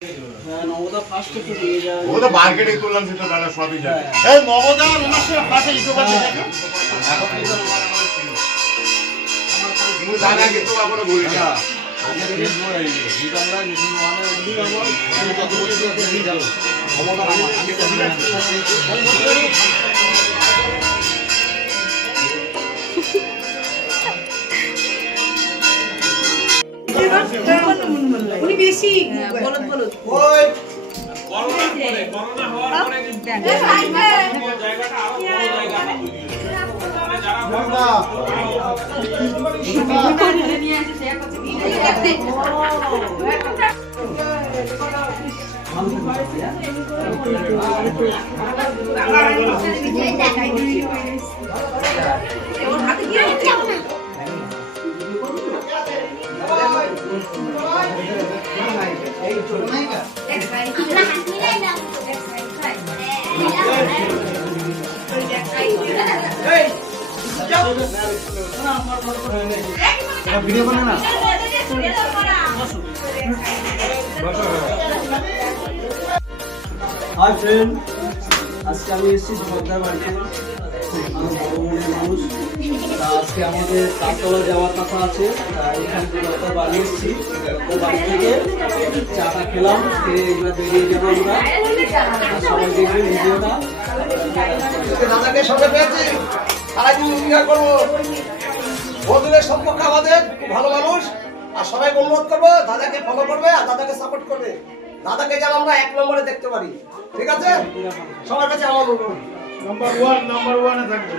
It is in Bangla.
নবদা ফার্স্ট একটু নিয়ে যাওয়া ও তো মার্কেটে তুললাম সেটা দাদা সবই জানে এই নবদা ওনার পাশে ইকো পাশে দেখো এখন কিন্তু আমার দাদা কিন্তু এখনো বলি না আগে দেখবো এই বিদালরা নিশুন মানে উনি আমার কত বছর ধরে নিয়ে যাও নবদা আমি তো উনি বেশি বলদ বলদ ওই করোনা হওয়ার পরে কিন্তু জায়গাটা আরো বড় জায়গা যারা নিয়ে আসে শেয়ার করছে ওর হাতে কি হচ্ছে ভিডিও বানা না হাই ফ্রেন্ড, আজকে আমি এসেছি সুভদ্রার বাড়িতে। আমার বড় মনের মানুষ, তা আজকে আমাদের কাকতলা যাওয়ার কথা আছে। তা এখানে সুভদ্রার বাড়ি এসেছি, তো বাড়ি থেকে চাটা খেলাম, খেয়ে এগুলো বেরিয়ে যাবো আমরা। সবাই দেখবেন ভিডিওটা। দাদাকে সঙ্গে পেয়েছি, তারা কিন্তু উপকার করবো। বন্ধুদের সম্পর্কে আমাদের খুব ভালো মানুষ, আর সবাই অনুরোধ করবো দাদাকে ফলো করবে আর দাদাকে সাপোর্ট করবে। দাদাকে যেন আমরা 1 নম্বরে দেখতে পারি, ঠিক আছে? সবার কাছে আমার অনুরোধ। নাম্বার 1 এ থাকবে।